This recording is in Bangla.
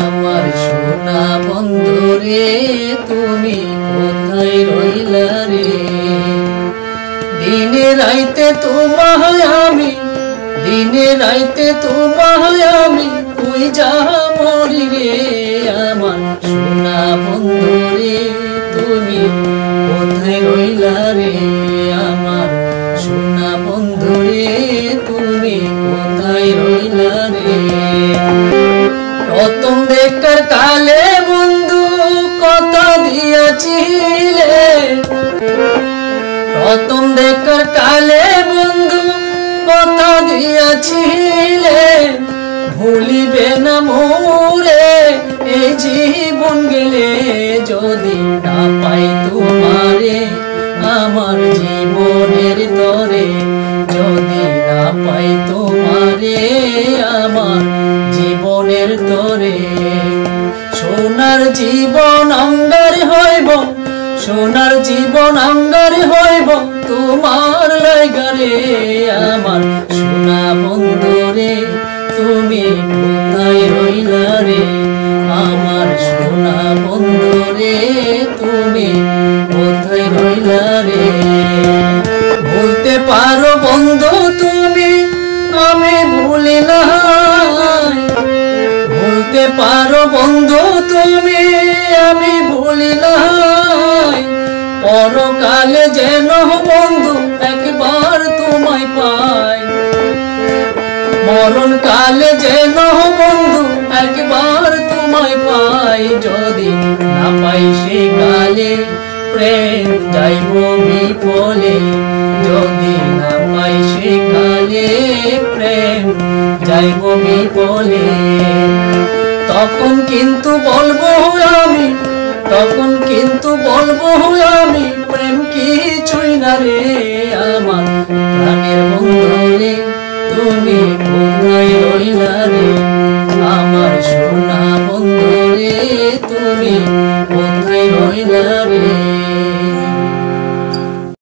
আমার সোনা বন্ধু রে তুমি কোথায় রইলা রে? দিনে রাইতে তোমায় আমি, দিনে রাইতে তোমায় আমি খুঁজা মরি রে। আমার সোনা বন্ধু রে তুমি কোথায় রইলা রে? আমার সোনা বন্ধু রে তুমি কোথায় রইলা রে? প্রথম দেখার কালে বন্ধু কথা দিয়াছিলে, প্রথম দেখার কালে বন্ধু কথা দিয়াছিলে, ভুলিবে না মোরে এই জীবন গেলে যদি না পাই তোমারে আমার জীবনের তরে, যদি না পাই তোমারে আমার জীবনের তরে। সোনার জীবন অঙ্গার হইব, সোনার জীবন অঙ্গার হইব তোমার লাগারে। আমার সোনা বন্ধু রে তুমি কোথায় রইলা রে? আমার সোনা বন্ধু রে তুমি কোথায় রইলা রে? ভুলতে পারো বন্ধু তুমি আমি ভুলি নাই, ভুলতে পারো বন্ধু তুমি আমি ভুলি নাই। পরকালে যেন বন্ধু একবার তোমায় পাই, মরণ কালে যেন বন্ধু একবার তোমায় পাই। যদি না পাই সে কালে প্রেম যাইব বিফলে, যদি না পাই সে কালে প্রেম যাইব বিফলে। তখন কিন্তু বলবো আমি, তখন কিন্তু বলবো আমি প্রেম কিছুই না রে।